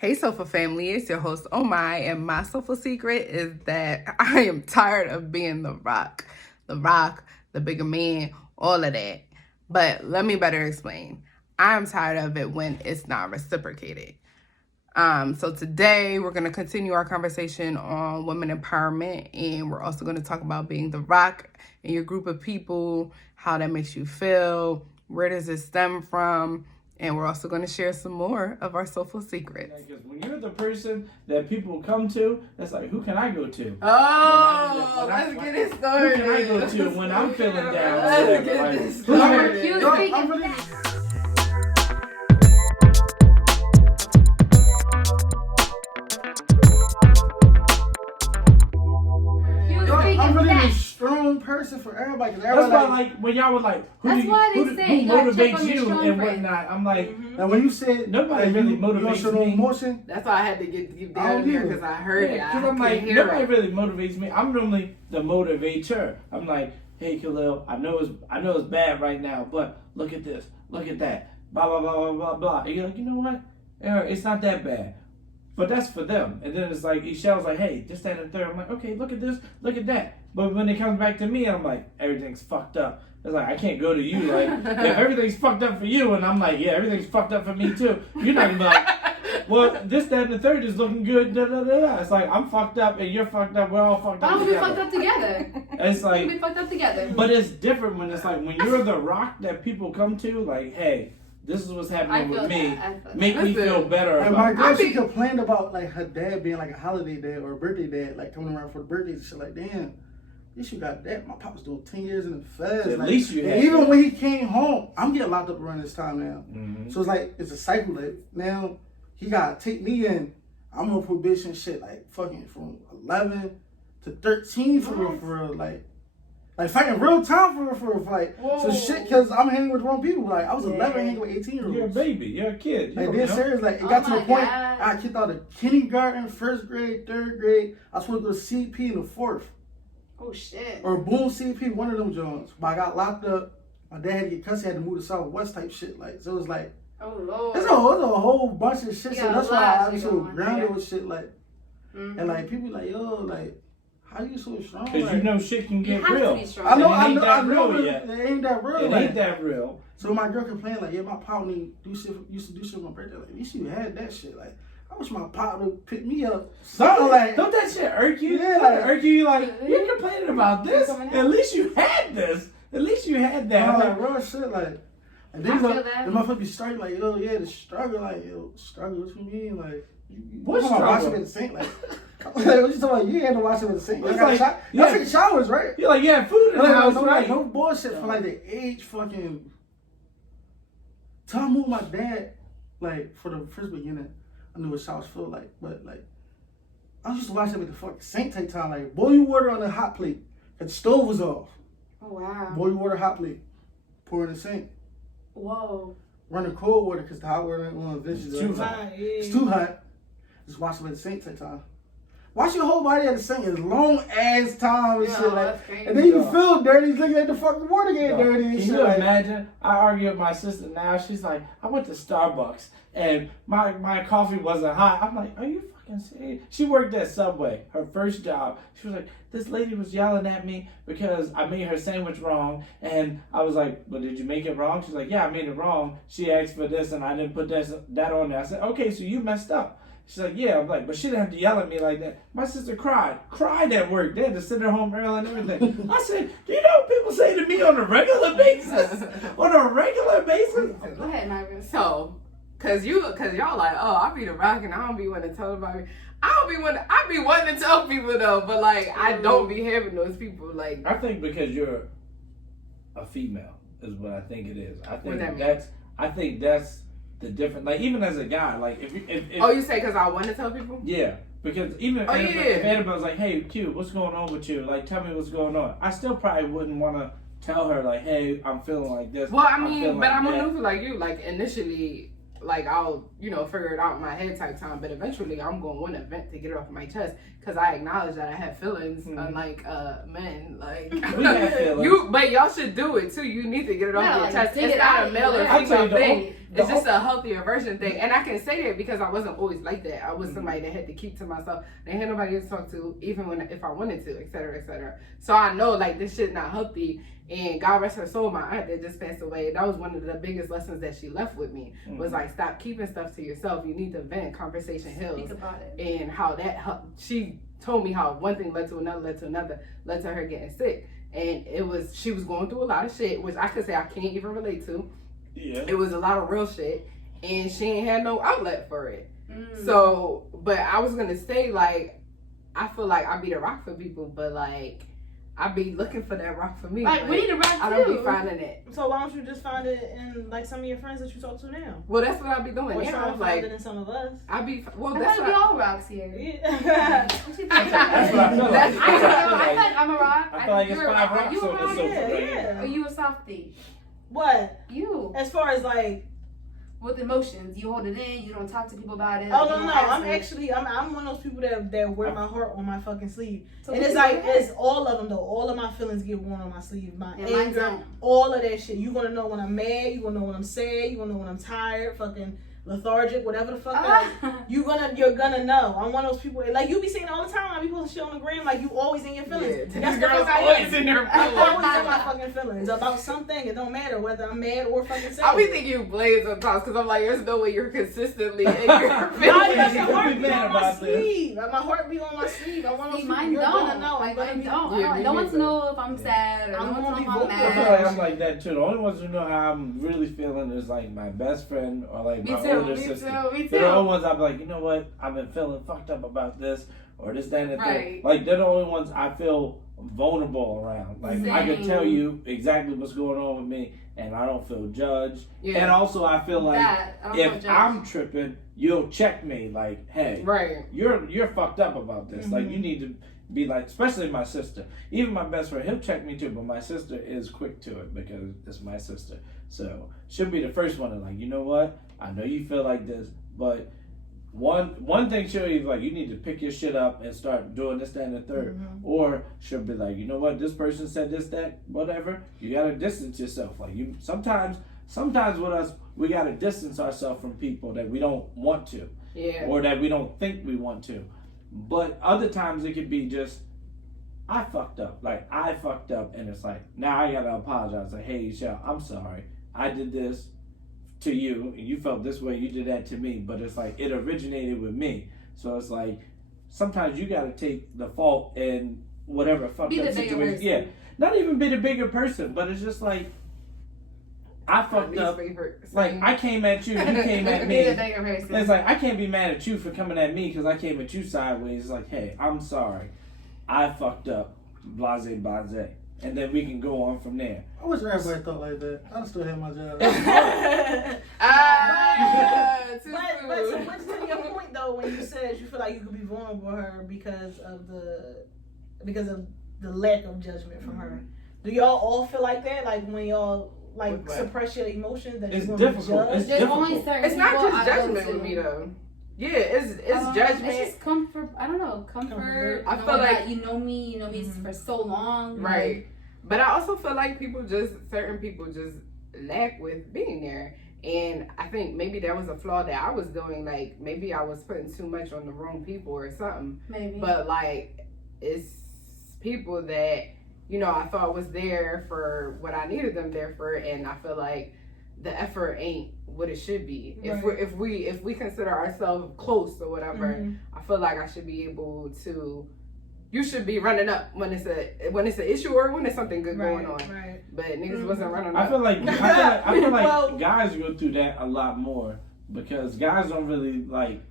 Hey, Sofa family, it's your host, Oh My, and my Sofa secret is that I am tired of being the rock, the bigger man, all of that. But let me better explain. I'm tired of it when it's not reciprocated. So today we're going to continue our conversation on women empowerment, and we're also going to talk about being the rock in your group of people, how that makes you feel, where does it stem from, and we're also going to share some more of our soulful secrets. Because when you're the person that people come to, that's like, who can I go to? Let's get it started. Who can I go to when I'm feeling down? Let's get this started. I'm really a strong person for everybody. That's why, like, when y'all were like, who motivates you and whatnot, I'm like, now when you said nobody really motivates me. Emotion, that's why I had to get down here because I heard it. Because I'm like, nobody really motivates me. I'm normally the motivator. I'm like, hey, Khalil, I know it's bad right now, but look at this, look at that, blah blah blah blah blah blah. And you're like, you know what? It's not that bad. But that's for them. And then it's like, Ishel's like, hey, this, that, and the third. I'm like, okay, look at this, look at that. But when it comes back to me, I'm like, everything's fucked up. It's like, I can't go to you. Like, if everything's fucked up for you, and I'm like, yeah, everything's fucked up for me too. You're not gonna be like, well, this, that, and the third is looking good, da, da, da, da. It's like, I'm fucked up, and you're fucked up, we're all fucked up Why would we together. fucked up together? It's like, We fucked up together. but it's different when it's like, when you're the rock that people come to, like, hey, this is what's happening with me. Make me feel better and about my it. girl, she complained about like her dad being like a holiday dad or a birthday dad, like coming around for the birthdays and shit. Like, damn, at least you got that. My pop's doing 10 years in the feds. So at like, least you had even that. when he came home, I'm getting locked up around this time now. Mm-hmm. So it's like it's a cycle. Like now he gotta take me in. I'm on probation shit like fucking from 11 to 13 for real, like fighting real time for real, like so shit, because I'm hanging with the wrong people. Like I was 11 hanging with 18-year-olds. You're a baby. You're a kid. Like dead serious. Like it got to the point God. I kicked out of kindergarten, first grade, third grade. I was supposed to go to CP in the fourth Oh shit. or Boone CP, one of them Jones. But I got locked up. My dad had to get custody, had to move to Southwest type shit. Like so, it was like Oh lord. it's a whole bunch of shit. So Yeah, that's a why lot I'm shit so going on, grounded yeah. with shit. Like and like people like yo like. How you so strong? Because like, you know shit can You get have real. to be strong. I know, It I ain't know, that I know. real yet. It ain't that real. It like, ain't that real. So my girl complained like, yeah, my pop used to do shit on my birthday. Like, at least you had that shit. Like, I wish my pop would pick me up. Something like, Don't that shit irk you? Yeah, Don't like- it irk you? Like, you're complaining about this? At least you had this. At least you had that. I'm Like, like real shit. Like, and I then feel the that. motherfucker be starting like, yo, yeah, the struggle. Like, yo, struggle. What you mean? Like, what I'm washing struggle? in the sink. Like, what you talking about? You had to wash it in the sink. It's Y'all like, y'all take showers, right? You're like, yeah, food in the house, right? No bullshit for like the age fucking. Till I moved my dad, like for the first beginning, I knew what showers felt like, but like I used to watch them at the fucking sink take time, like boil your water on the hot plate, and the stove was off. Oh wow. Boil your water hot plate, pour in the sink, Whoa. run the cold water because the hot water ain't going to It's too hot. It's too hot. Just wash them at the sink take time. Wash your whole body at the sink as long as time and Yeah, shit like. that's crazy. And then you feel dirty, looking at the fucking water getting dirty and Can shit. you like, imagine? I argue with my sister now. She's like, I went to Starbucks and my coffee wasn't hot. I'm like, are you fucking serious? She worked at Subway, her first job. She was like, this lady was yelling at me because I made her sandwich wrong. And I was like, well, did you make it wrong? She's like, yeah, I made it wrong. She asked for this and I didn't put that on there. I said, okay, so you messed up. She's like, yeah. I'm like, but she didn't have to yell at me like that. My sister cried at work. They had to send her home early and everything. I said, do you know what people say to me on a regular basis? On a regular basis? Go ahead, Marvin. So, cause y'all like, oh, I be the rock and I don't be wanting to tell about me. I be wanting to tell people though, but like I don't be having those people like. I think because you're a female is what I think it is. I What that think that's the difference. Like even as a guy, like if Oh, you say because I want to tell people? yeah. Because even Oh, if Annabelle's like, hey, Q, what's going on with you? Like, tell me what's going on. I still probably wouldn't want to tell her, like, hey, I'm feeling like this. Well, I I'm mean, feeling but like I'm that. a neutral like you. Like initially, like I'll figure it out in my head type time. But eventually I'm going to want to vent to get it off my chest because I acknowledge that I have feelings, unlike men. Like, We have feelings. but y'all should do it too. You need to get it off your like, chest. take It's it not out. a male or I'll tell you female thing. the It's just a healthier version thing. And I can say that because I wasn't always like that. I was somebody that had to keep to myself. They had nobody to talk to, even if I wanted to, et cetera, et cetera. So I know, like, this shit not healthy. And God rest her soul, my aunt that just passed away. That was one of the biggest lessons that she left with me. Was like, stop keeping stuff to yourself. You need to vent. Conversation heals. Think about it. And how that helped. She told me how one thing led to another, led to her getting sick. And she was going through a lot of shit, which I could say I can't even relate to. Yeah. It was a lot of real shit, and she ain't had no outlet for it. Mm. So, but I was gonna say, like, I feel like I be the rock for people, but like, I be looking for that rock for me. Like, but we need to rock I don't too. be finding it. So why don't you just find it in like some of your friends that you talk to now? Well, that's what I be doing Or now. try to find Like, it in some of us. I be well. I That's thought we what. all rocks here. Yeah. What you think? That's what I feel like. That's- I feel like I'm a rock. I feel like it's You're a 5 rock. rocks You a on the rock? sofa Yeah, right yeah. Are you a softie? What? You. As far as like, With emotions. You hold it in. You don't talk to people about it. oh you no, don't no, ask I'm them. actually I'm one of those people that wear my heart on my fucking sleeve. So And what it's you like, gonna it's all of them though. All of my feelings get worn on my sleeve. My Yeah, mine anger, don't. all of that shit. You gonna know when I'm mad. You gonna know when I'm sad. You gonna know when I'm tired. Fucking lethargic, whatever the fuck. You're gonna know. I'm one of those people. Like you be saying all the time. I be posting shit on the gram. Like you always in your feelings. Yeah, That's these the girls fuck I always am. in their I'm feelings. always in my fucking feelings about something. It don't matter whether I'm mad or fucking sad. I be thinking you blaze on top because I'm like, there's no way you're consistently in your No, feelings. because my You heart be be mad on my about this. sleeve. Like, my heart be on my sleeve. I want See, to mine you're don't. gonna know. Like, I'm gonna mine be. don't. Yeah, I me don't want to neither. know if I'm sad or I'm no one gonna to be know if I'm vocal. I feel like I'm mad. like that too. The only ones who know how I'm really feeling is like my best friend or like Me my too, older me sister. too, me They're the only too. ones I'm like, you know what? I've been feeling fucked up about this or this, that, and the thing. Right. Like they're the only ones I feel vulnerable around. Like I can Same. tell you exactly what's going on with me, and I don't feel judged. Yeah. And also, I feel like That, I don't feel if judged. I'm tripping, you'll check me. Like, hey, Right. you're fucked up about this. Like Mhm. you need to be like, especially my sister. Even my best friend, he'll check me too, but my sister is quick to it because it's my sister. So she'll be the first one to like, you know what? I know you feel like this, but one thing she'll be like, you need to pick your shit up and start doing this, that, and the 3rd. Or she'll be like, you know what? This person said this, that, whatever. You gotta distance yourself. Like you sometimes with us, we gotta distance ourselves from people that we don't want to. Yeah. Or that we don't think we want to. But other times it could be just, I fucked up. Like, I fucked up, and it's like, now I gotta apologize. Like, hey, Michelle, I'm sorry. I did this to you, and you felt this way, you did that to me. But it's like, it originated with me. So it's like, sometimes you gotta take the fault in whatever fucked Be up the bigger situation. person. Yeah. Not even be the bigger person, but it's just like, I fucked Least up. favorite Like, scene. I came at you, you came at Be the me. bigger person. It's like I can't be mad at you for coming at me because I came at you sideways. It's like, hey, I'm sorry, I fucked up, blase, and then we can go on from there. I wish everybody thought like that. I'd still have my job. Too But soon. to your point though, when you said you feel like you could be vulnerable to her because of the lack of judgment from her, do y'all all feel like that? Like when y'all like With what? suppress your emotions, that It's you're gonna be difficult. judged? It's There's only difficult. certain It's not people just I go judgment to. with me though. Yeah, it's judgment. It's just comfort. I don't know, comfort. Comfort. I knowing feel like- that you know me for so long. Right. But I also feel like certain people just lack with being there. And I think maybe that was a flaw that I was doing. Like, maybe I was putting too much on the wrong people or something. Maybe. But, like, it's people that, I thought was there for what I needed them there for. And I feel like the effort ain't what it should be. Right. If we consider ourselves close or whatever, Mhm. I feel like I should be able to. You should be running up when it's an issue or when there's something good going on. Right. But niggas wasn't running I up. feel like Well- guys go through that a lot more because guys don't really like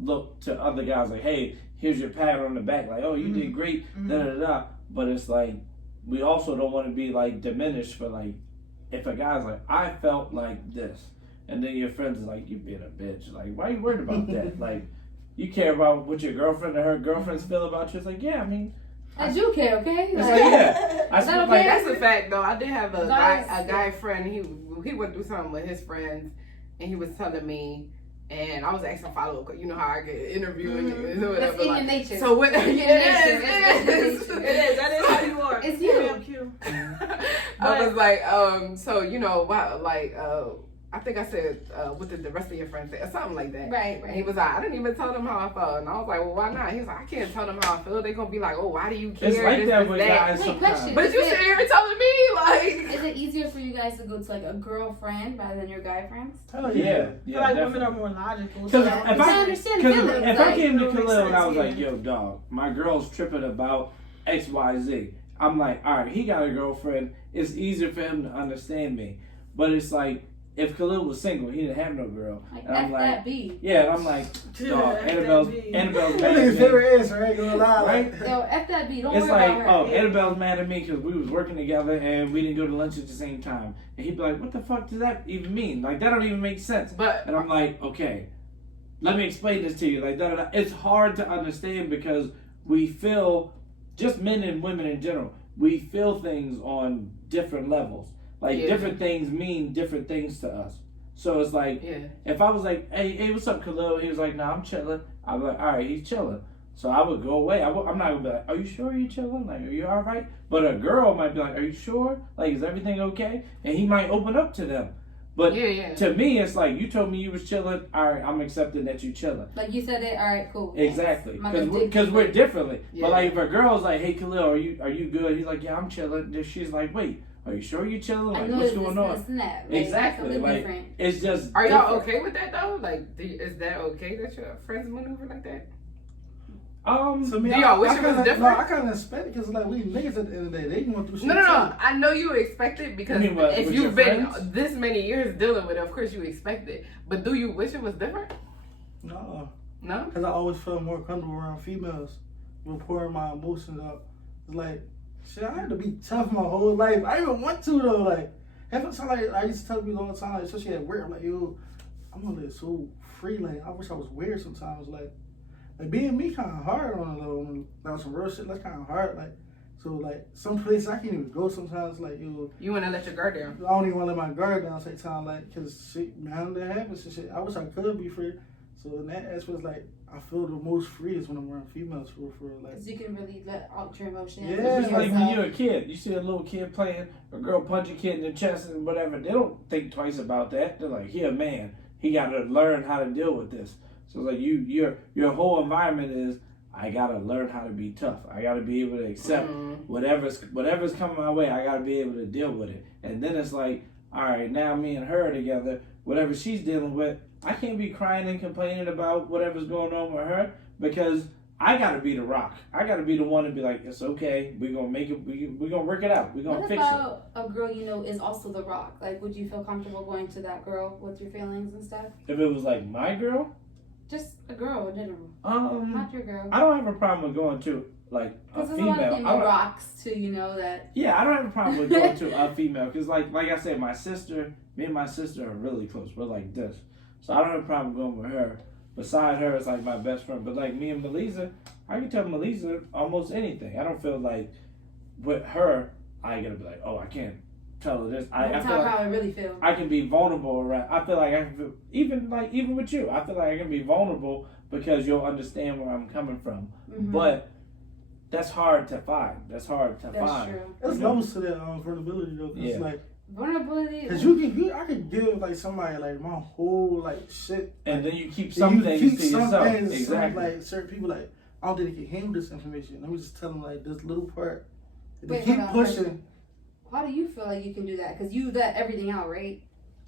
look to other guys like, hey, here's your pat on the back, like, oh, you did great, da da da. But it's like we also don't want to be like diminished for like if a guy's like, I felt like this, and then your friends is like, you being a bitch, like, why are you worried about that? Like, you care about what your girlfriend or her girlfriends feel about you. It's like, yeah, I mean, I do care, okay? it's Like, like, yeah, I Is that feel okay? like That's a fact though. I did have a Guys- guy friend. He went through something with his friends, and he was telling me And I was asking follow-up, you know how I get interviewing and That's whatever. in like, your nature. So what? Yeah, It's it is. It is. That is how you are. It's you. Yeah, cute. I was like, so you know, wow, like, I think I said, what did the rest of your friends say, or something like that. Right, And he right. was like, I didn't even tell them how I felt, and I was like, well, why not? He was like, I can't tell them how I feel. They're gonna be like, oh, why do you care? It's like This, that this, with that. guys Wait, sometimes. question. But you sitting here telling me like, Is it easier for you guys to go to like a girlfriend rather than your guy friends? Hell Yeah, yeah. I feel like women are more logical. Because so- if I understand Because feelings, if I like, came to it makes Khalil and I was sense, like, yeah. yo, dog, my girl's tripping about X, Y, Z. I'm like, all right, he got a girlfriend. It's easier for him to understand me. But it's like, if Khalil was single, he didn't have no girl. Like And I'm F like, that B. yeah, and I'm like, Yeah, dog, F that Annabelle's B. mad That at nigga's me. favorite answer, I ain't gonna lie. Like, Yo, F that B. Don't It's worry like, about her. oh, Annabelle's mad at me because we was working together and we didn't go to lunch at the same time. And he'd be like, what the fuck does that even mean? Like, that don't even make sense. but And I'm like, okay, let me explain this to you. Like, da-da-da. It's hard to understand because we feel, just men and women in general, we feel things on different levels. Like, Yeah. different things mean different things to us. So it's like, yeah, if I was like, hey, what's up, Khalil? He was like, nah, I'm chilling. I'd be like, all right, he's chilling. So I would go away. I'm not going to be like, are you sure you're chilling? Like, are you all right? But a girl might be like, are you sure? Like, is everything okay? And he might open up to them. But yeah. to me, it's like, you told me you was chilling. All right, I'm accepting that you chilling. Like you said it. All right, cool. Exactly. I'm not gonna dig Because we're differently. Yeah. But like, if a girl's like, hey, Khalil, are you good? He's like, yeah, I'm chilling. Then she's like, wait, are you sure you chilling? I Like, know what's this, going on? this and that. Like, Exactly. something Like, different. it's just. Are y'all different. okay with that though? Like, is that okay that your friends maneuver like that? so me, Do y'all wish it was kinda, different? No, I kind of expect it because like we niggas at the end of the day, they going through shit. No. too. I know you expect it because You mean what, if with you've your been friends? this many years dealing with it, of course you expect it. But do you wish it was different? No, No. because I always felt more comfortable around females with pouring my emotions out. It's like, shit, I had to be tough my whole life. I didn't even want to though. Like, half the time, like I used to tell people all the time, like, especially at work, I'm like, yo, I'm gonna live so free. Like, I wish I was weird sometimes. Like being me kind of hard on it though. Like some real shit, that's kind of hard. Like, so like some places I can't even go sometimes. Like, yo, You want to let your guard down. I don't even want to let my guard down take time, like, cause shit, man, that happens and shit. I wish I could be free. So in that aspect, like, I feel the most free is when I'm around females for like. Because you can really let out your emotions. Yeah, It's just like when yourself. you're a kid, you see a little kid playing, a girl punch a kid in the chest and whatever. They don't think twice about that. They're like, he a man. He got to learn how to deal with this. So it's like your whole environment is, I gotta learn how to be tough. I gotta be able to accept whatever's coming my way. I gotta be able to deal with it. And then it's like, all right, now me and her are together. Whatever she's dealing with, I can't be crying and complaining about whatever's going on with her because I gotta be the rock. I gotta be the one to be like, it's okay. We're gonna make it. We're gonna work it out. We're gonna What fix it. about a girl you know is also the rock? Like, would you feel comfortable going to that girl with your feelings and stuff? If it was like my girl, Just a girl in general, um, not your girl. I don't have a problem with going to like a Because there's a lot of female. female rocks too, you know that. Yeah, I don't have a problem with going to a female because, like I said, me and my sister are really close. We're like this, so I don't have a problem going with her. Beside her, it's like my best friend. But like me and Melissa, I can tell Melissa almost anything. I don't feel like with her, I ain't gonna be like, oh, I can't tell her this. I That's feel how I like probably really feel. I can be vulnerable around. I feel like I can feel, even with you. I feel like I can be vulnerable because you'll understand where I'm coming from. Mhm. But that's hard to find. That's hard to That's find. true. There's levels to that vulnerability though. 'Cause Yeah. like, Vulnerability. cause I could give like somebody like my whole like shit, And then you keep and some you things keep to some yourself. things, Exactly. Like certain people like, I don't think they can handle this information. Let me just tell them like this little part. If Wait, they keep hold on, pushing. How do you feel like you can do that? Because you let everything out, right?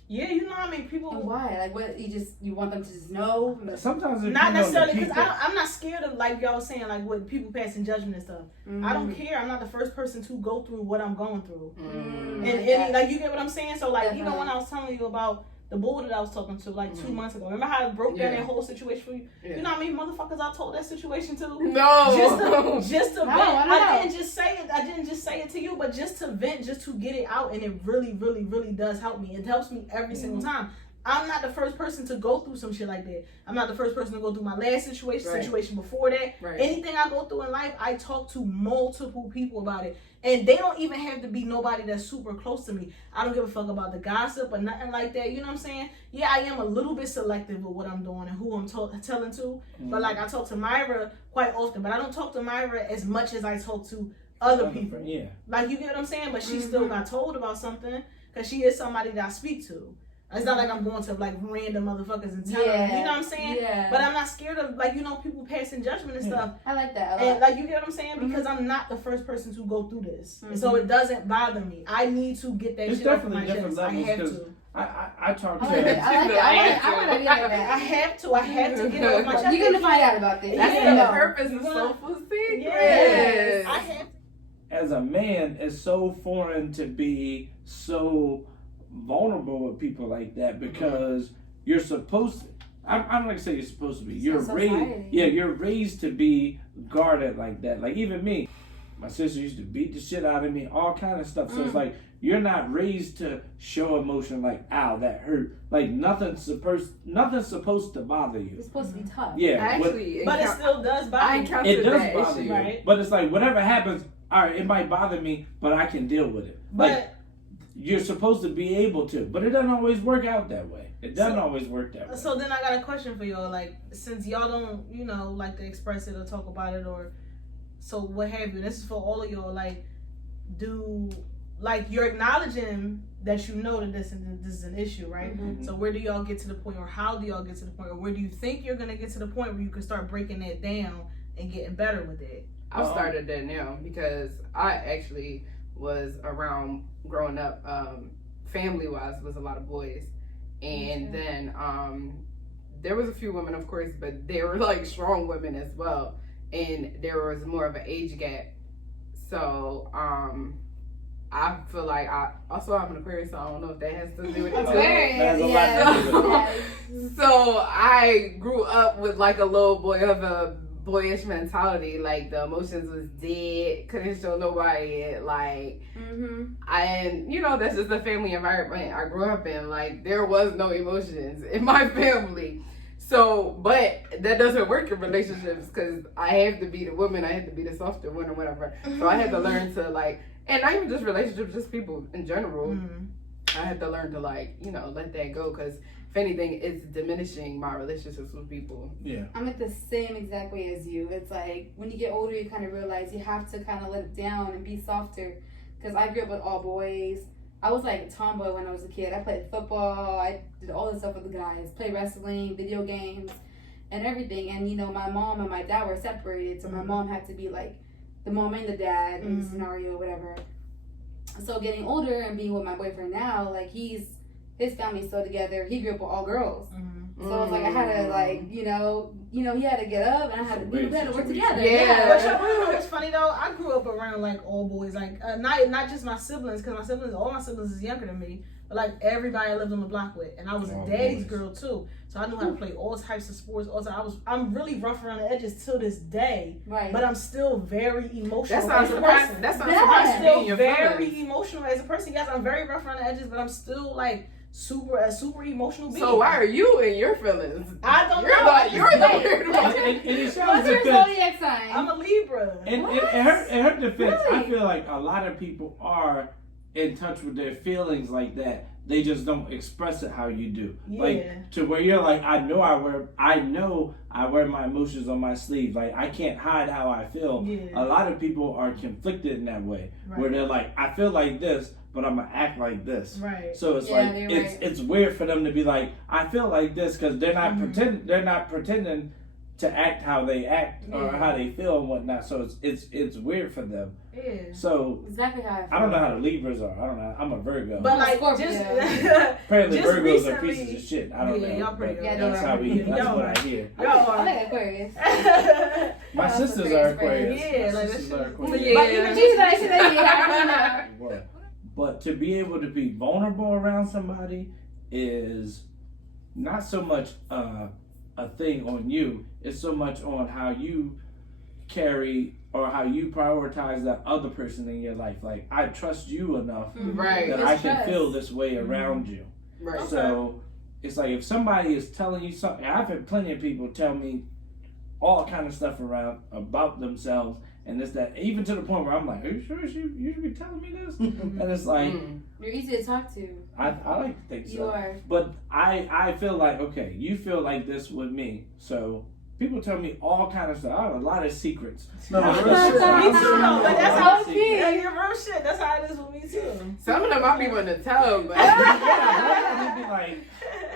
Yeah, you know how many And people. why? Like, what? You want them to just know? Sometimes if Not you know necessarily to because keep that- I'm not scared of like y'all was saying like with people passing judgment and stuff. I don't care. I'm not the first person to go through what I'm going through. Mm. And like you get what I'm saying. So like even Definitely. when I was telling you about the bull that I was talking to like 2 months ago, remember how I broke down Yeah. that whole situation for you? Yeah. You know how many motherfuckers I told that situation to? No. Just to No, vent. I don't I know. didn't just say it. I didn't just say it to you, but just to vent, just to get it out, and it really, really, really does help me. It helps me every single time. I'm not the first person to go through some shit like that. I'm not the first person to go through my last situation before that. Right. Anything I go through in life, I talk to multiple people about it. And they don't even have to be nobody that's super close to me. I don't give a fuck about the gossip or nothing like that. You know what I'm saying? Yeah, I am a little bit selective with what I'm doing and who I'm telling to. But like I talk to Myra quite often, but I don't talk to Myra as much as I talk to other people. Yeah. Like, you get what I'm saying? But she still got told about something because she is somebody that I speak to. It's not like I'm going to like random motherfuckers and tell them, you know what I'm saying? Yeah. But I'm not scared of, like, you know, people passing judgment and stuff. I like that a lot. And like, you get what I'm saying? Because I'm not the first person to go through this. And so it doesn't bother me. I need to get that It's shit off of definitely my different chest. I levels have because to. I talk I like it. to. I like it. I want to be like I that. have to. I have to get it off my chest. You're gonna find out about this. That's Yeah. the purpose of Soulful Secrets. Yes. I have to. As a man, it's so foreign to be so vulnerable with people like that because you're supposed to. I'm not gonna say you're supposed to be. You're raised. Society. Yeah, you're raised to be guarded like that. Like even me, my sister used to beat the shit out of me, all kind of stuff. So it's like you're not raised to show emotion. Like, ow, that hurt. Like nothing's supposed to bother you. It's supposed to be tough. Yeah, Actually, But it still does I bother me. encountered it does that bother issue. you. Right. But it's like whatever happens, all right, it might bother me, but I can deal with it. But Like you're supposed to be able to, but it doesn't always work out that way. It doesn't always work that way. so then I got a question for y'all. Like, since y'all don't, you know, like to express it or talk about it or so what have you. This is for all of y'all. Like, you're acknowledging that you know that this is an issue, right? Mhm. So where do y'all get to the point, or how do y'all get to the point, or where do you think you're gonna get to the point where you can start breaking that down and getting better with it? I've started that now because I actually was around growing up, family wise, was a lot of boys. And then there was a few women, of course, but they were like strong women as well. And there was more of an age gap. So I feel like I also have an Aquarius, so I don't know if that has to do with it too. That's a lot to do with Yes. So I grew up with like a little boy of a boyish mentality. Like the emotions was dead, couldn't show nobody it. Like, and you know, that's just the family environment I grew up in. Like there was no emotions in my family. So, but that doesn't work in relationships because I have to be the woman, I have to be the softer one or whatever. So I had to learn to like, and not even just relationships, just people in general. I had to learn to like, you know, let that go because if anything, it's diminishing my relationships with people. Yeah. I'm at the same exact way as you. It's like when you get older, you kind of realize you have to kind of let it down and be softer. Because I grew up with all boys. I was like a tomboy when I was a kid. I played football. I did all this stuff with the guys. Played wrestling, video games, and everything. And you know, my mom and my dad were separated, so my mom had to be like the mom and the dad in the scenario, whatever. So getting older and being with my boyfriend now, like his family's still together. He grew up with all girls. So it's like I had to like, you know, he had to get up and I had to we had to work together. Yeah. But y'all wanna know what's funny though? I grew up around like all boys, like not just my siblings, because all my siblings is younger than me, but like everybody I lived on the block with, and I was All a daddy's boys. girl too. So I knew how to play all types of sports. Also, I'm really rough around the edges till this day, Right. but I'm still very emotional That sounds as a surprising. person. That sounds Yeah. I'm surprising. still in your very feelings. emotional as a person. Yes, I'm very rough around the edges, but I'm still like super emotional being. So why are you in your feelings? I don't You're know. you're the weird one. And it shows What's your defense. zodiac sign? I'm a Libra. In What? her defense, I Really? feel like a lot of people are in touch with their feelings like that. They just don't express it how you do. Yeah. Like to where you're like, I know I wear my emotions on my sleeve. Like I can't hide how I feel. Yeah. A lot of people are conflicted in that way. Where Right. they're like, I feel like this, but I'm gonna act like this. Right. So it's Yeah, like you're it's right. it's weird for them to be like, I feel like this because they're not Mm-hmm. they're not pretending to act how they act or Yeah. how they feel and whatnot. So it's weird for them. Yeah. So Exactly how I feel. I don't know how the Libras are. I don't know. I'm a Virgo. But like Scorpio. just apparently just Virgos recently- are pieces of shit. I don't Yeah, know. y'all pretty but good. Yeah, that's they how are. we. That's Y'all what are. I hear. Y'all I are. like Aquarius. My Oh, sisters Aquarius, are Aquarius. Yeah, My like sisters that are shit- Aquarius. Yeah. But even She's like, yeah, Well, but to be able to be vulnerable around somebody is not so much a thing on you. It's so much on how you carry or how you prioritize that other person in your life. Like I trust you enough Right. that It's I can trust. feel this way around you. Right. So it's like if somebody is telling you something, I've had plenty of people tell me all kind of stuff around about themselves and this, that, even to the point where I'm like, are you sure you should be telling me this? And it's like, you're easy to talk to. I like to think so. You are. But I feel like, okay, you feel like this with me, so people tell me all kind of stuff. I have a lot of secrets. No, I real have shit. Me too, though. But that's how Okay. you're real shit. That's how it is with me too. Some of them I be wanting to tell, but Yeah, you'd be like,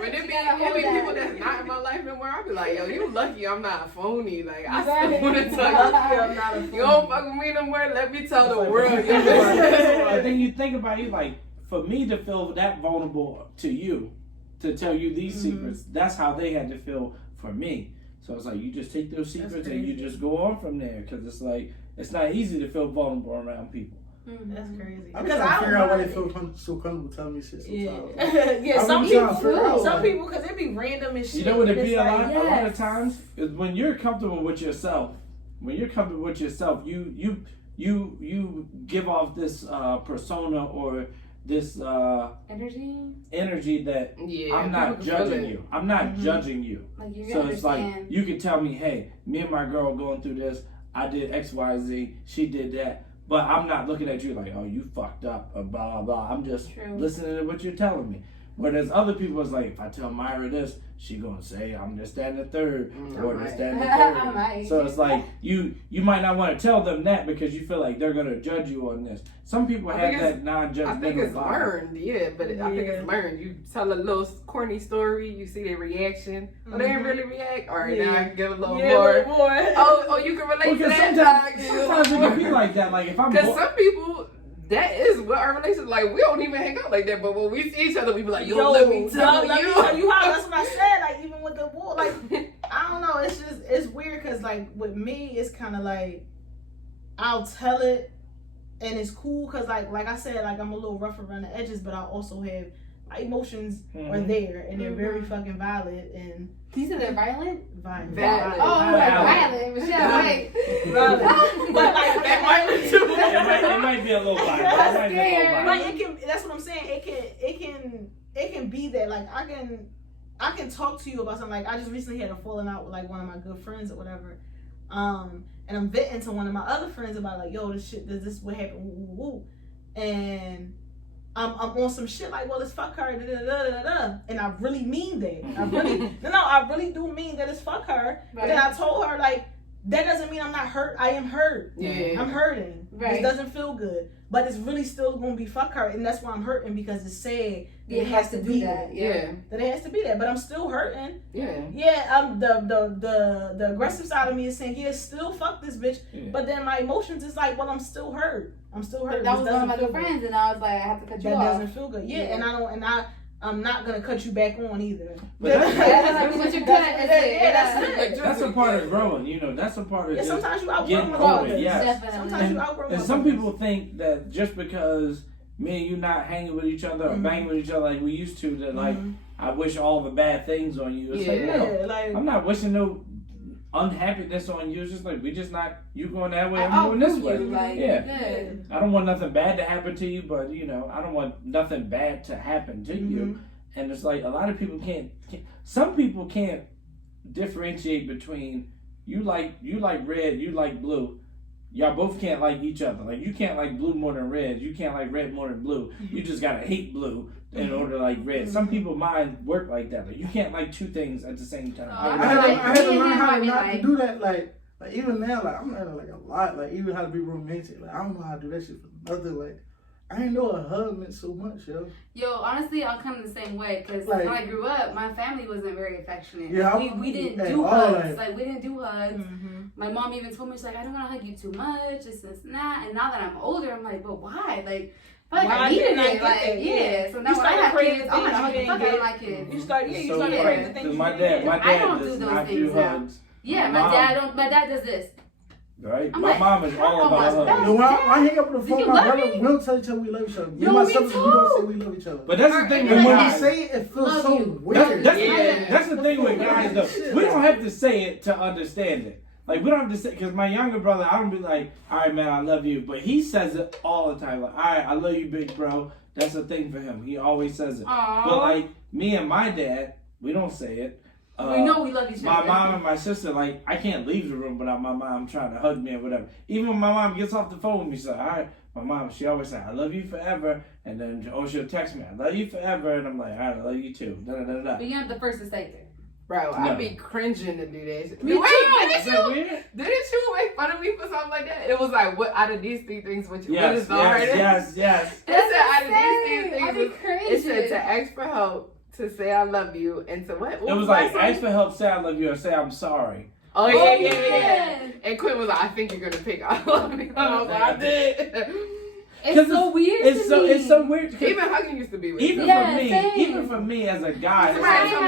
when it be gotta hold that. people that's not in my life anymore, I be like, yo, you lucky I'm not phony. Like, I Right. still want to tell Lucky you. I'm not a You don't fuck with me no more. Let me tell the Like, world your like, business. and then you think about it, like, for me to feel that vulnerable to you, to tell you these secrets, that's how they had to feel for me. So it's like, you just take those secrets and you crazy. just go on from there. Because it's like, it's not easy to feel vulnerable around people. That's crazy. I'm Because trying to figure out why they feel. feel so comfortable telling me shit Yeah, sometimes. yeah. Some I'm trying to people, figure out, some like- people, because it be random and shit. You know what it and be it's a lot? like, A lot of yes. times is when you're comfortable with yourself. When you're comfortable with yourself, you give off this persona or this energy that Yeah, I'm not people can feel judging it. you. I'm not judging you. Like you So it's like understand. you can tell me, hey, me and my girl going through this. I did X, Y, Z. She did that. But I'm not looking at you like, oh, you fucked up, or blah, blah, blah. I'm just True. listening to what you're telling me. Whereas other people is like, if I tell Myra this, she gonna say I'm this, that, and the third, or this, that, and the I third. might. So it's like you might not want to tell them that because you feel like they're gonna judge you on this. Some people I have think that I think non-judgmental it's vibe. learned, yeah, but I think it's Yeah. learned. You tell a little corny story, you see their reaction. Oh, they didn't really react. All right, now I can give a little yeah, more. a little more. Oh, you can relate to Because that. sometimes it can be like that. Like if I'm Because some people, that is what our relationship like. We don't even hang out like that, but when we see each other, we be like, yo, let me tell let you. me tell you how. That's what I said. Like even with the war, like I don't know. It's weird because like with me, it's kind of like I'll tell it, and it's cool because like I said, like I'm a little rough around the edges, but I also have my emotions are there and they're very fucking valid and You said they're violent? violent. Valid. Oh, I'm like Valid. violent. Michelle, wait. Valid. But like That might be too it might be a little violent. It might be a little scared. But violent. it can. That's what I'm saying. It can be that. Like I can talk to you about something. Like I just recently had a falling out with like one of my good friends or whatever. And I'm venting to one of my other friends about like, yo, this is what happened. Woo, woo, woo. And I'm on some shit like, well, it's fuck her, da, da, da, da, da. And I really mean that. I really do mean that it's fuck her. But then I told her like, that doesn't mean I'm not hurt. I am hurt. Yeah. I'm hurting. Right. It doesn't feel good. But it's really still gonna be fuck her, and that's why I'm hurting because it's sad that it has to be that. that. Yeah. That it has to be that. But I'm still hurting. Yeah. Yeah, the aggressive side of me is saying, yeah, still fuck this bitch. Yeah. But then my emotions is like, well, I'm still hurt. I'm still hurt. But that This was one of my doesn't good feel friends, and I was like, I have to cut you That off. doesn't feel good. Yeah, and I'm not gonna cut you back on either. But that's- That's what you cut. That's it. Yeah, that's it. That's a part of growing, you know. That's a part of Yeah, just sometimes you outgrow getting motherfuckers. older. Yes. Definitely. Sometimes you outgrow And some motherfuckers. people think that just because me and you not hanging with each other or banging with each other like we used to, that like I wish all the bad things on you. It's like, no, Yeah, like I'm not wishing no unhappiness on you. It's just like we just not you going that way, I'm I'll going this prove way. you, like, Yeah. I don't want nothing bad to happen to you, but you know, I don't want nothing bad to happen to you. And it's like a lot of people can't some people can't differentiate between you like red, you like blue. Y'all both can't like each other. Like you can't like blue more than red. You can't like red more than blue. You just gotta hate blue in order to like red. Some people mind work like that. Like you can't like two things at the same time. Oh, I had to Me and learn him how might to be not like- to do that. Like even now, like I'm learning like a lot. Like even how to be romantic. Like I don't know how to do that shit for nothing. Like I didn't know a hug meant so much, yo. Yo, honestly, I'm kind of the same way because Like- when I grew up, my family wasn't very affectionate. Yeah, we didn't at do all, hugs. like- Like we didn't do hugs. My mom even told me, she's like, I don't want to hug you too much, this and that. And now that I'm older, I'm like, but why? Like, I feel like Why I needed didn't I it. get Like, that? yeah. So now You when I started have craving kids, I'm gonna things hug you the fuck didn't out of get. my kids. You It's start so craving funny, the things 'cause you my didn't dad get. I don't does do those not things do now. hugs. Yeah, My my dad does this. Right? I'm My like, mom is all oh my about God. hugs. You know, when I hang up on the Did phone, you my love brother me? will tell each other we love each other. Me Yo, and my me sister, we too. don't say we love each other. But that's the Or- thing and with And when guys. you say it, it feels Love so you. weird. That's the thing with guys though. We don't have to say it to understand it. Like we don't have to say, because my younger brother, I don't be like, all right, man, I love you, but he says it all the time. Like, all right, I love you, big bro. That's a thing for him. He always says it. Aww. But like me and my dad, we don't say it. We know we love each My other. mom and my sister, like, I can't leave the room without my mom trying to hug me or whatever. Even when my mom gets off the phone with me, she's like, all right. My mom, she always say, I love you forever. And then, she'll text me, I love you forever. And I'm like, all right, I love you too. Da, da, da, da. But you're not the first to say it. Bro, No. I'd be cringing to do that shit. Me Wait, too. Is that weird? didn't you make fun of me for something like that? It was like, what out of these three things, what is Yes, the hardest? yes. It said out of these three I'd things, be crazy. it said to ask for help, to say I love you, and to what? It was the like, last one? ask for help, say I love you, or say I'm sorry. Oh, Oh, yeah. And Quinn was like, I think you're going to pick I love you. I was like, I did. It's so weird It's to me. it's so weird. 'Cause Even hugging used to be weird. even Yeah, for me, same. even for me as a guy, it's Somebody like, told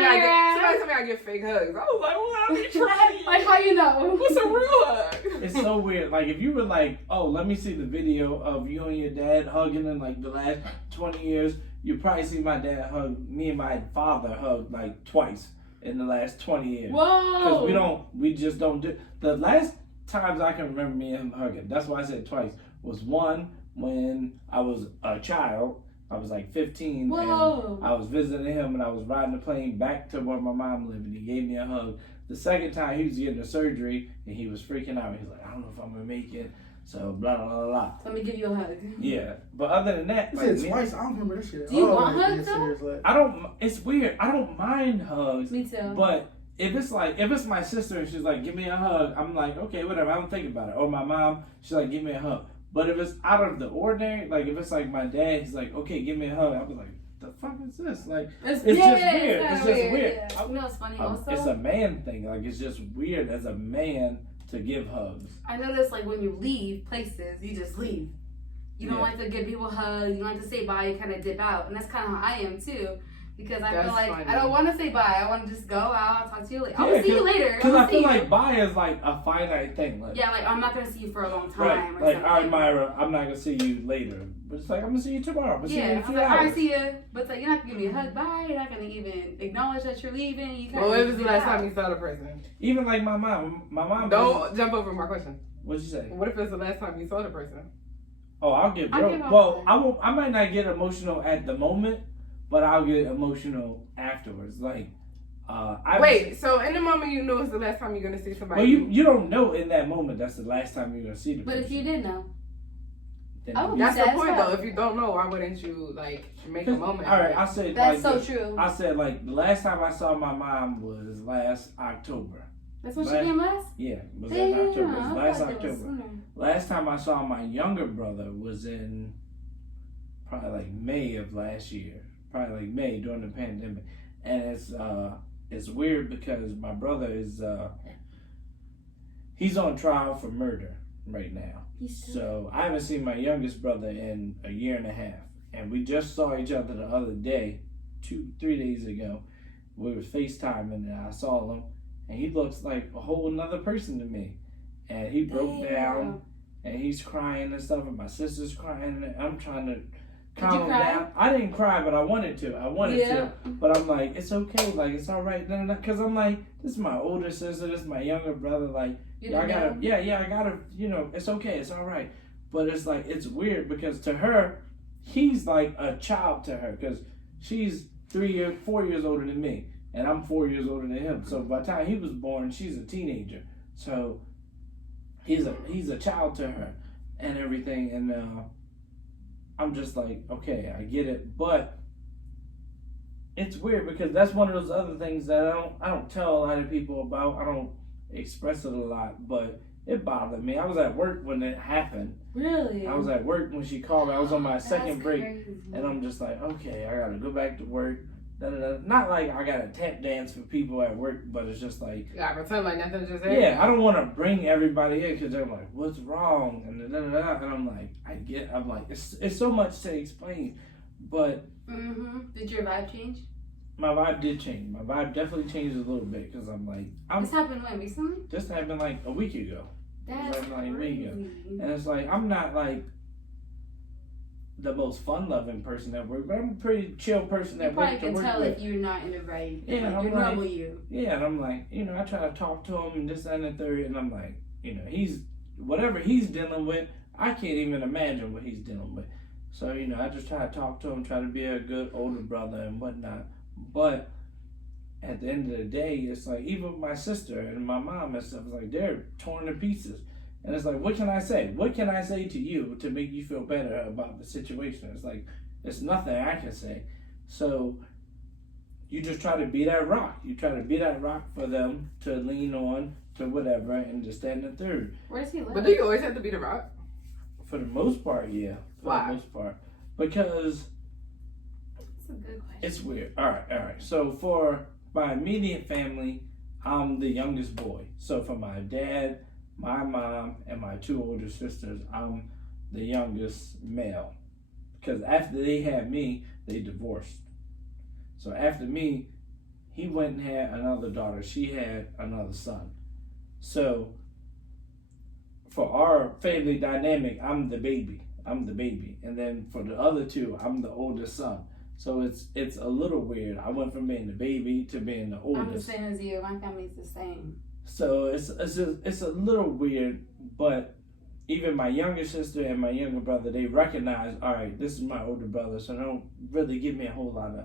me I get fake hugs. I was like, well, I'll be trying. Like, how you know? What's a real hug? it's so weird. Like if you were like, oh, let me see the video of you and your dad hugging in like the last 20 years, you probably see my dad hug me and my father hug like twice in the last 20 years. Whoa. Because we just don't do. The last times I can remember me and him hugging, that's why I said twice, was one when I was a child. I was like 15 Whoa. and I was visiting him and I was riding the plane back to where my mom lived and he gave me a hug. The second time he was getting a surgery and he was freaking out. He was like, I don't know if I'm gonna make it. So blah blah blah blah. Let me give you a hug. Yeah, but other than that, He like, said me- twice. I don't remember this shit. Do you Oh, want yeah, hugs, though? seriously. I don't. It's weird. I don't mind hugs. Me too. But if it's my sister and she's like, give me a hug, I'm like, okay, whatever, I don't think about it. Or my mom, she's like, give me a hug. But if it's out of the ordinary, like if it's like my dad, he's like, okay, give me a hug, I was like, the fuck is this? Like, it's just weird. kinda It's just weird. Yeah. You know what's funny also? It's a man thing. Like, it's just weird as a man to give hugs. I noticed like when you leave places, you just leave. You don't Yeah. like to give people hugs. You don't like to say bye. You kind of dip out, and that's kind of how I am too. Because I That's feel like funny. I don't want to say bye. I want to just go out. I'll talk to you later. I Yeah, will see you later. Because I I'll see feel you. like bye is like a finite thing. Like, Yeah, like I'm not gonna see you for a long time. right. Or Like, something. all right, Myra, I'm not going to see you later. But it's like, I'm going to see you tomorrow. I'm going to see you in Yeah, a I'm few like, all hours. right, see ya. But it's like, you're not gonna give me a hug, bye. You're not gonna even acknowledge that you're leaving. You Well, when was the last time you saw the person? Even like my mom. My mom. Don't jump over my question. What'd you say? What if it's the last time you saw the person? Oh, I'll get I'll broke. give up Well, on I won't. I might not get emotional at the moment, but I'll get emotional afterwards. Like, Wait, so in the moment you knew it's the last time you're gonna see somebody. Well, you don't know in that moment that's the last time you're gonna see the But person. if you did know, then I would That's the That's point right. though. If you don't know, why wouldn't you like make a moment? All right, I said that's like so this. true. I said like the last time I saw my mom was last October. That's when she last- came last. Yeah, it was Damn, in October. It was I last thought it was October. sooner. Last time I saw my younger brother was in probably like May of last year. Probably like May during the pandemic. And it's weird because my brother is he's on trial for murder right now. So I haven't seen my youngest brother in a year and a half. And we just saw each other the other day, 2-3 days ago. We were FaceTiming and I saw him and he looks like a whole another person to me. And he broke down and he's crying and stuff and my sister's crying and I'm trying to calm him cry? down. I didn't cry, but I wanted to. But I'm like, it's okay, like it's all right. Because I'm like, this is my older sister, this is my younger brother, like You I didn't gotta, know? I gotta, it's okay, it's all right. But it's like, it's weird because to her, he's like a child to her because she's 4 years older than me, and I'm 4 years older than him. So by the time he was born, she's a teenager. So he's a child to her and everything. And I'm just like, okay, I get it, but it's weird because that's one of those other things that I don't tell a lot of people about. I don't express it a lot, but it bothered me. I was at work when it happened. Really? I was at work when she called me. I was on my That's second break, crazy. and I'm just like, okay, I gotta go back to work. Da-da-da. Not like I gotta tap dance for people at work, but it's just like, Yeah, pretend like nothing just happened. yeah, I don't want to bring everybody in because they're like, what's wrong? And da-da-da. And I'm like, I'm like, it's so much to explain, but Did your vibe change? my vibe did change. My vibe definitely changed a little bit because I'm like, This happened when recently? this happened like a week ago. That's Like, there you go. crazy. And it's like, I'm not like the most fun-loving person at work, but I'm a pretty chill person You at probably work to can work tell with. if you're not in the right. Yeah, like, I'm you're like- normal you. Yeah, and I'm like, I try to talk to him and this, that, and the third, and I'm like, he's, whatever he's dealing with, I can't even imagine what he's dealing with. So, I just try to talk to him, try to be a good older brother and whatnot. But at the end of the day, it's like, even my sister and my mom and stuff, it's like, they're torn to pieces. And it's like, what can I say? What can I say to you to make you feel better about the situation? It's like, it's nothing I can say. So you just try to be that rock. You try to be that rock for them to lean on, to whatever, and to stand in third. Where does he live? But do you always have to be the rock? For the most part, yeah. For Why? the most part. Because That's a good question. it's weird. All right. So for my immediate family, I'm the youngest boy. So for my dad, my mom, and my 2 older sisters, I'm the youngest male. Because after they had me, they divorced. So after me, he went and had another daughter. She had another son. So for our family dynamic, I'm the baby. And then for the other 2, I'm the oldest son. So it's a little weird. I went from being the baby to being the oldest. I'm the same as you. My family's the same. So it's a little weird, but even my younger sister and my younger brother, they recognize, all right, this is my older brother, so don't really give me a whole lot of,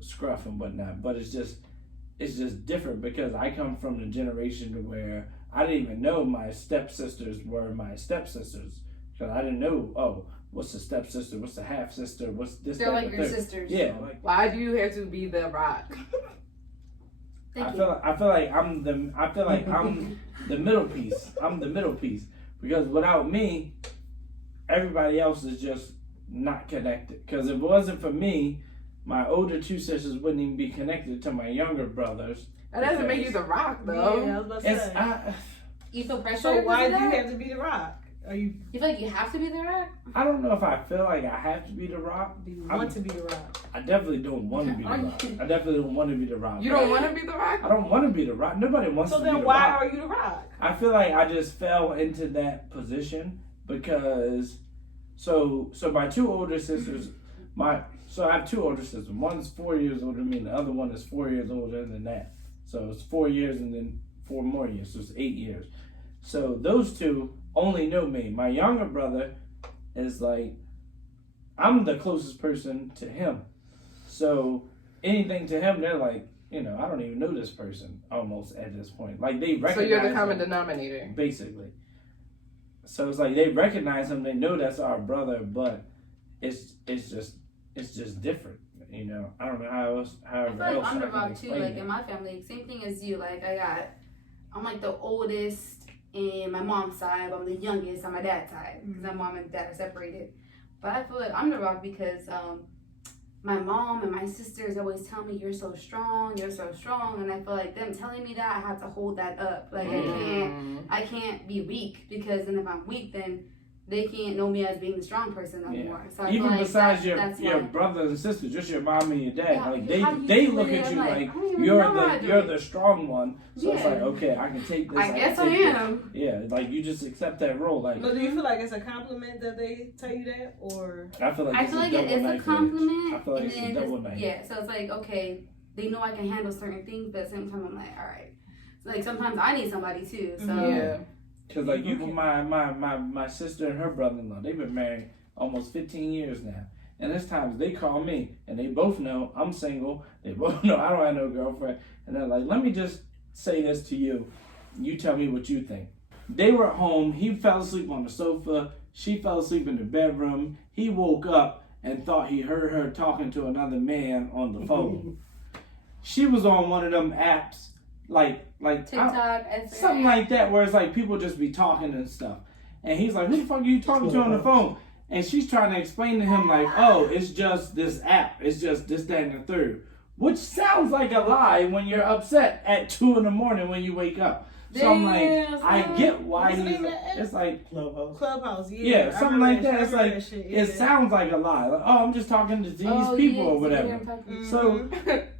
scruff and whatnot. But it's just different because I come from the generation where I didn't even know my stepsisters were my stepsisters. Because I didn't know, oh, what's the stepsister, what's the half sister, what's this? They're that, like the your third. sisters. Yeah, like Why do you have to be the rock? Thank you. I feel like I'm the middle piece. I'm the middle piece because without me, everybody else is just not connected. Because if it wasn't for me, my older 2 sisters wouldn't even be connected to my younger brothers. That doesn't make you the rock, Yeah, though. I was about to say. You feel pressure? So why do because you of that? have to be the rock? Are you? You feel like you have to be the rock? I don't know if I feel like I have to be the rock. Do you want to be the rock? I definitely don't want to be the rock. I definitely don't want to be the rock. You don't want to be the rock? I don't want to be the rock. Nobody wants So to be then the why rock. are you the rock? I feel like I just fell into that position because so my 2 older sisters, so I have 2 older sisters. One's 4 years older than me, and the other one is 4 years older than that. So it's 4 years and then 4 more years, so it's 8 years. So those 2 only know me. My younger brother is like, I'm the closest person to him. So anything to him, they're like, I don't even know this person almost at this point. Like they recognize So you're the common him, denominator. basically. So it's like they recognize him, they know that's our brother, but it's just different. I don't know how else. I However feel like else I'm I the can rock too. explain Like it. in my family, same thing as you. Like I'm like the oldest in my mom's side, but I'm the youngest on my dad's side because my mom and dad are separated. But I feel like I'm the rock because my mom and my sisters always tell me you're so strong, and I feel like them telling me that I have to hold that up. Like I can't be weak because then if I'm weak, then they can't know me as being the strong person no more. So I Even feel like besides that's your why. brothers and sisters, just your mom and your dad, Yeah, like how do you they do look it? at I'm you like, like I don't even know how I do you're it. the strong one. So it's Yeah. like, okay, I can take this. I guess I can take this. am. Yeah, like you just accept that role. Like But do you feel like it's a compliment that they tell you that, or? I feel like I it's feel a like double it is a knife edge. compliment. I feel like and it's a then double knife. yeah, so it's like, okay, they know I can handle certain things, but at the same time, I'm like, all right. So like sometimes I need somebody too. So Yeah. Cause like my sister and her brother-in-law, they've been married almost 15 years now. And there's times they call me and they both know I'm single. They both know I don't have no girlfriend. And they're like, let me just say this to you. You tell me what you think. They were at home. He fell asleep on the sofa. She fell asleep in the bedroom. He woke up and thought he heard her talking to another man on the phone. She was on one of them apps like TikTok, Instagram. something like that, where it's like people just be talking and stuff. And he's like, who the fuck are you talking to on the phone? And she's trying to explain to him like, oh, it's just this app. It's just this, that, and the third. Which sounds like a lie when you're upset at 2 a.m. when you wake up. So I'm like, I get why What's the he's, name of that app? it's like, Clubhouse, yeah, something like that. It's like, shit, it sounds like a lie. Like, oh, I'm just talking to these people or whatever. So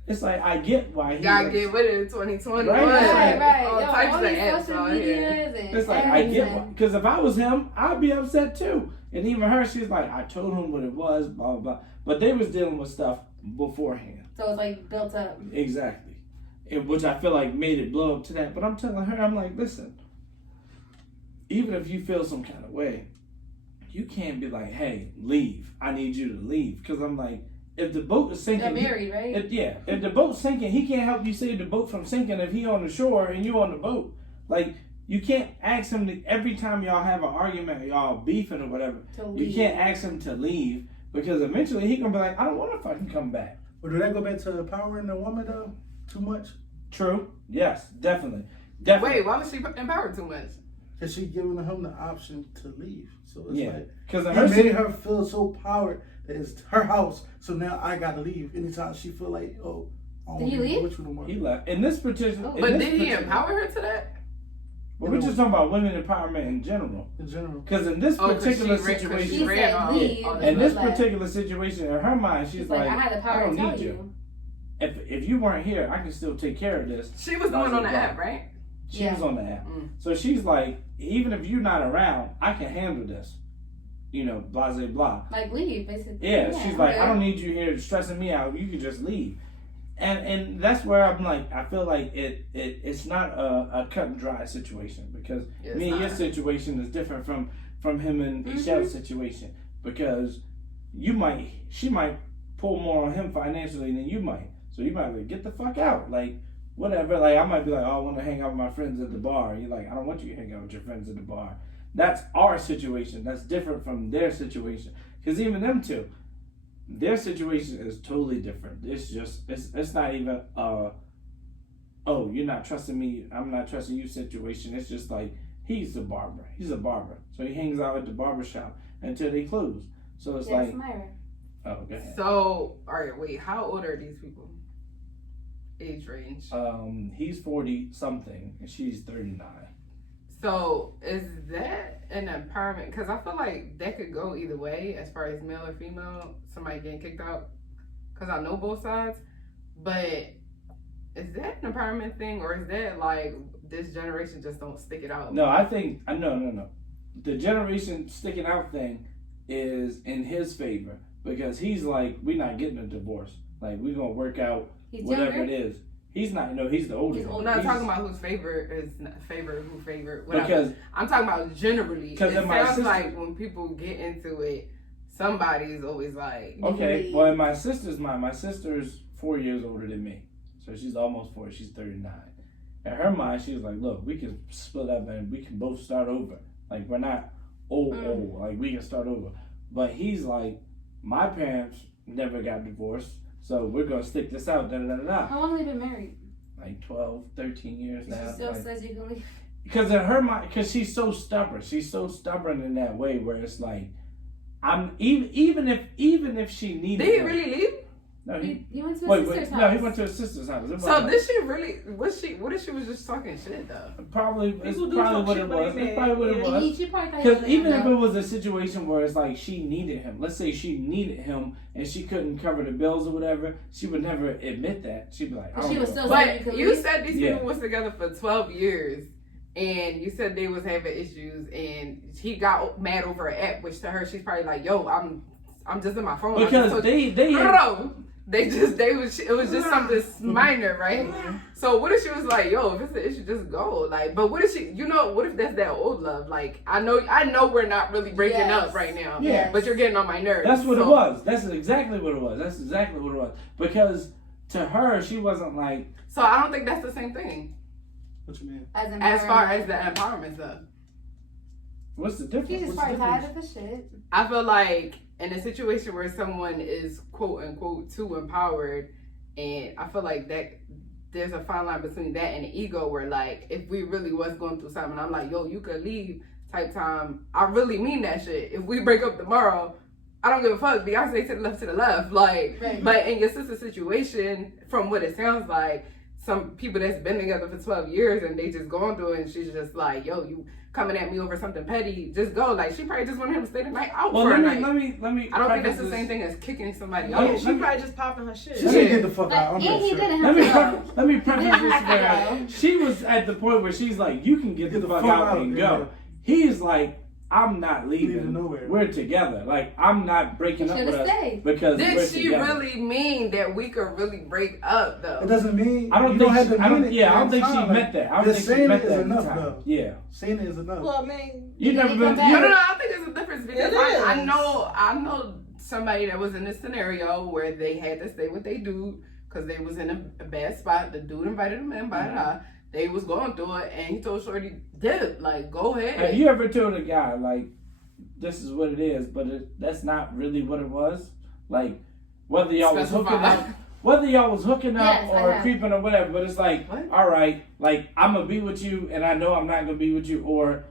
it's like, I get why he's Gotta like, get with it in 2021. Right, Right. All Yo, types all of these apps social out here. medias and it's like, I get everything. because if I was him, I'd be upset too. And even her, she's like, I told him what it was, blah, blah, blah. But they was dealing with stuff beforehand. So it's like built up. Exactly. Which I feel like made it blow up to that. But I'm telling her, I'm like, listen, even if you feel some kind of way, you can't be like, hey, leave. I need you to leave. Because I'm like, if the boat is sinking, They're married, right? if the boat's sinking, he can't help you save the boat from sinking if he on the shore and you on the boat. Like, you can't ask him to, every time y'all have an argument, y'all beefing or whatever, you can't ask him to leave because eventually he gonna be like, I don't want to fucking come back. But do that go back to empowering the woman though? Too much? True. Yes, definitely. Wait, why was she empowered too much? Because she giving him the option to leave. So it's Yeah. like, Because he made her feel so powered that it's her house. So now I gotta leave. Anytime she feel like, oh, I don't Did he wanna be leave? with you no more. he left. In this particular, But did he empower her to that? But we're just talking about women empowerment in general. In general. Because in this particular He situation, said off. leave. in this but, like, particular situation, in her mind, she's it's like, I had the I power don't to tell need you. you. If you weren't here, I can still take care of this. She was the one on the app, right? She Yeah. was on the app. Mm. So she's like, even if you're not around, I can handle this. You know, blah, blah, blah. Like, leave, basically. Yeah, she's like, okay. I don't need you here stressing me out. You can just leave. And that's where I'm like, I feel like it's not a cut and dry situation because It's me and your not. situation is different from him and Michelle's situation because she might pull more on him financially than you might. So you might be like, get the fuck out. Like, whatever. Like, I might be like, oh, I want to hang out with my friends at the bar. You're like, I don't want you to hang out with your friends at the bar. That's our situation. That's different from their situation. Because even them two, their situation is totally different. It's just, it's not even, oh, you're not trusting me, I'm not trusting you situation. It's just like, he's a barber. He's a barber. So he hangs out at the barber shop until they close. So it's like, Myra. oh, go ahead. So, alright, wait, how old are these people? Age range. He's 40 something and she's 39. So, is that an empowerment? Because I feel like that could go either way as far as male or female, somebody getting kicked out. Because I know both sides. But is that an empowerment thing or is that like this generation just don't stick it out? No, I think, no. The generation sticking out thing is in his favor because he's like, we're not getting a divorce. Like, we're going to work out He's whatever younger? it is. He's not, no, he's the older He's one. I'm not He's- talking about whose favor is favor, who favor. Whatever. Because I'm talking about generally. It 'Cause in my sounds sister- like when people get into it, somebody's always like, okay, well, in my sister's mind, my sister's 4 years older than me. So she's almost 40, she's 39. In her mind, she was like, look, we can split up and we can both start over. Like, we're not old. Like, we can start over. But he's like, my parents never got divorced, so we're going to stick this out, da-da-da-da-da. How long have they been married? Like 12, 13 years She now. still Like, says you can leave. because in her mind, because she's so stubborn. She's so stubborn in that way where it's like, I'm even if she needed did he him- really leave? No, he He went to his wait, sister's house. no, he went to his sister's house. It So wasn't- did she really? What if she was just talking shit though? probably it's People do probably talk what shit it when was. they It's probably what it mad. was. She probably thought he Because was even if gonna it was a situation where it's like she needed him, let's say she needed him and she couldn't cover the bills or whatever, she would never admit that. She'd be like, I But don't she was give a still fuck. saying you But could you leave. said these Yeah. people was together for 12 years, and you said they was having issues, and he got mad over an app, which to her she's probably like, "Yo, I'm just in my phone." Because they no, it was just something minor, right? So what if she was like, "Yo, if it's an issue, just go." Like, but what if what if that's that old love? Like, I know we're not really breaking Yes. up right now, Yeah. but you're getting on my nerves. That's what it So- was. That's exactly what it was. Because to her, she wasn't like, So I don't think that's the same thing What you mean? as far as the empowerment stuff. what's the difference? She's just What's the probably tired difference? of the shit. I feel like in a situation where someone is quote unquote too empowered, and I feel like that there's a fine line between that and the ego where like if we really was going through something, I'm like, yo, you could leave type time. I really mean that shit. If we break up tomorrow, I don't give a fuck. Beyonce to the left. Like, Right. but in your sister's situation, from what it sounds like, some people that's been together for 12 years and they just going through it and she's just like, yo, you coming at me over something petty, just go. Like, she probably just wanted him to stay the night out Well, for a let night. me. I don't think that's the preface same this- thing as kicking somebody Let me- out. She let me- probably just popping her shit. She said get the fuck out. I'm And not he sure. didn't Let have me to let me preface this where she was at the point where she's like, you can get the fuck out and yeah. go. He's like, I'm not leaving. Leaving nowhere. We're together. Like, I'm not breaking She up with should've us stayed. because we're Did she together. really mean that we could really break up It though? doesn't mean I don't you think have she, to I mean don't, it. yeah, I don't at think the she time. meant that. I don't Just think she saying meant it that is at the enough time. though. Yeah. Saying it is enough. Well, I mean, You Did never he been. come back? You No, never, I think there's a difference because It is. I know somebody that was in a scenario where they had to stay with their dude because they was in a bad spot. The dude invited them in, they was going through it, and he told Shorty, "Dip, like, go ahead." Have you ever told a guy like, "This is what it is," but that's not really what it was? Like, whether y'all was hooking up. Whether y'all was hooking up Yes, or creeping or whatever, but it's like, What? all right, like I'm gonna be with you, and I know I'm not gonna be with you, or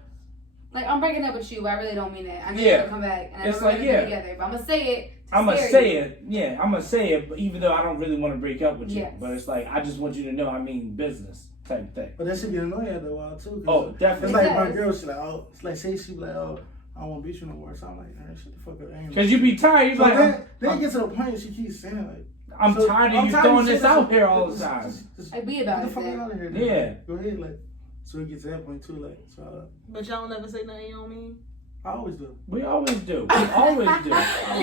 Like, I'm breaking up with you, but I really don't mean it. I know Yeah. you're gonna come back, and I know It's we're like, gonna yeah. be together. But I'm gonna say it. I'm gonna scare say you. it. Yeah, I'm gonna say it, but even though I don't really want to break up with you, Yes. but it's like I just want you to know I mean business type thing. But that should be annoying after a while too. 'Cause Oh, it's definitely. like It my does. girl, she like, oh, it's like say she be like, oh, I won't beat you no more. So I'm like, man, shut the fuck up. I ain't- Because you be tired. You're So like, then it gets to the point she keeps saying like, I'm so, tired of you tired throwing of this shit. out here all the time. Just Like, be get about the it. fuck then. out of here. Yeah. Then. Go ahead, like. So it gets to that point too, like. So But y'all never say nothing you don't mean. I always do. We always do. We always do. Yo,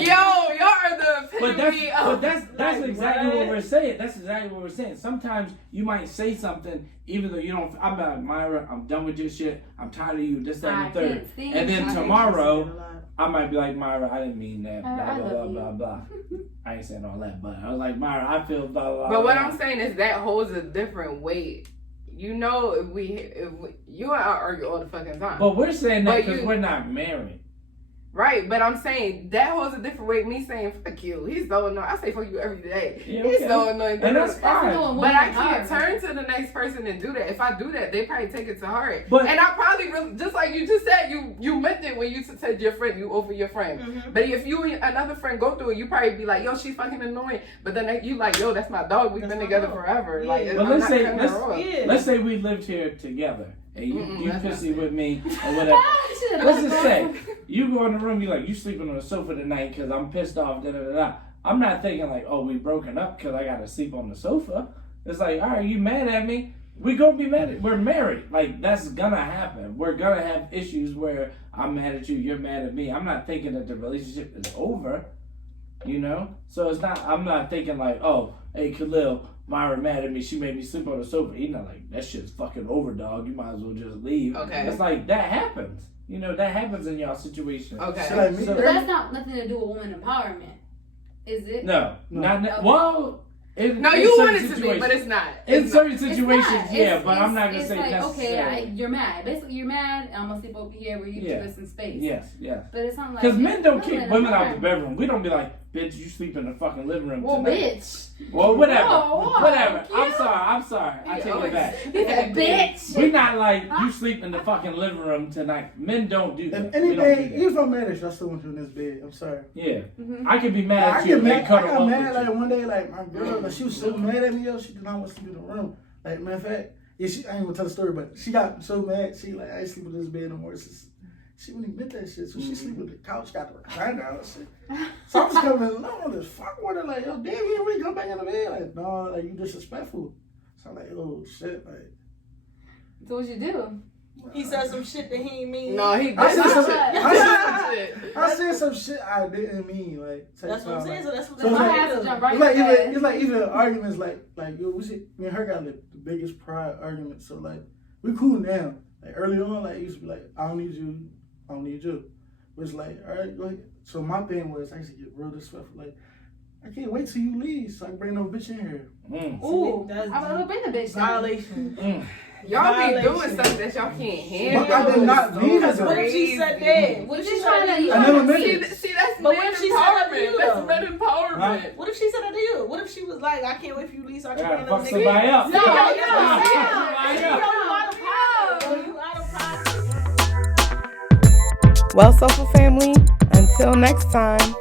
y'all are the But epitome of. that's Like, exactly what? what we're saying. That's exactly what we're saying. Sometimes you might say something even though you don't. I'm like, Myra, I'm done with your shit. I'm tired of you. This, that, and I the third. can't stand And then it. tomorrow, I might be like, Myra, I didn't mean that. Blah I blah blah love blah you. blah. I ain't saying all that, but I was like, Myra, I feel blah blah. But what blah. I'm saying is that holds a different weight. You know, if we you and I argue all the fucking time. But we're saying that But because you- we're not married. Right, but I'm saying that holds a different weight. Me saying fuck you, he's so annoying. I say fuck you every day. Yeah, He's okay. so annoying. And that's That's fine. annoying. But I can't turn to the next person and do that. If I do that, they probably take it to heart. But- and I probably really, just like you just said, you meant it when you said your friend, you over your friend. Mhm. But if you and another friend go through it, you probably be like, yo, she's fucking annoying. But then you like, yo, that's my dog. We've That's been my together dog. forever. Yeah. Like, But I'm let's not say- cutting let's- her off. Yeah. Let's say we lived here together and you that's not pissy fair. with me or whatever. Let's just say you go in the room, you like, you sleeping on the sofa tonight because I'm pissed off. Da da da da. I'm not thinking like, oh, we broken up because I got to sleep on the sofa. It's like, all right, you mad at me? We gonna be mad. We're married. Like that's gonna happen. We're gonna have issues where I'm mad at you, you're mad at me. I'm not thinking that the relationship is over. You know, so it's not. I'm not thinking like, oh, hey, Khalil, Myra mad at me. She made me sleep on the sofa. He's not like that shit's fucking over, dog. You might as well just leave. Okay. It's like that happens. You know, that happens in y'all situation. She Okay. like me. So- But that's not nothing to do with woman empowerment, is it? No, No. not Okay. well. No, in you certain want it to be, situations. but it's not. In It's certain It's situations, not. yeah, It's- but I'm not gonna it's say like, necessarily. okay, you're mad. Basically, you're mad. I'm gonna sleep over here where you Yeah. give us some space. Yes, yes. But it's not like Because men don't kick women women are- out the bedroom. We don't be like, bitch, you sleep in the fucking living room Well, tonight. bitch. Well, whatever. Whoa, Whatever. cute. I'm sorry. I take it back. He said, bitch. We're not like, you sleep in the fucking living room tonight. Men don't do that. If We don't anything, do even if I'm mad at you, I still want you in this bed. I'm sorry. that. Yeah. Mhm. I can be mad I at you get and then mad. I cuddle got up mad with like you. one day, like my girl, like she was so mad at me, yo. She did not want to sleep in the room. Like matter of fact, yeah, I ain't gonna tell the story, but she got so mad. She like, I ain't sleep in this bed no more. She wouldn't even admit that shit. So she sleep with the couch, got the recliner out and shit. So I'm just coming in alone, this fuck with her, like, yo, damn, you ain't really come back in the bed. Like, no, like you disrespectful. So I'm like, oh shit, like. So what you do? He said some shit that he ain't mean. No, he did I said some some shit. shit. He did some shit. I said some shit I didn't mean, like. That's what I'm saying. So that's what So that's it's what like- I do. jump right It's like in. even, it's like even arguments like yo, we see me and her got like the biggest pride arguments. So like we cool now. Like early on, like it used to be like I don't need you, I don't need you. But it's like all right, go ahead. So my thing was I used to get real disrespectful. Like I can't wait till you leave so I can bring no bitch in here. Mm. Ooh, That's I'm gonna bring the bitch down. violation. Mm. Y'all be Violation. doing stuff that y'all can't handle. But I did not mean Because that. what if she said that? What if she said that? I never meant See, it. see, that's But men what if she said that to empowerment. you, That's though? men empowerment. What if she said that to you? What if she was like, I can't wait for you to leave so I I can gotta bring fuck another nigga somebody in? up. No, Yeah. you know what I'm saying? Somebody You up. know you out of pocket. You out of pocket. Well, Soulful family, until next time.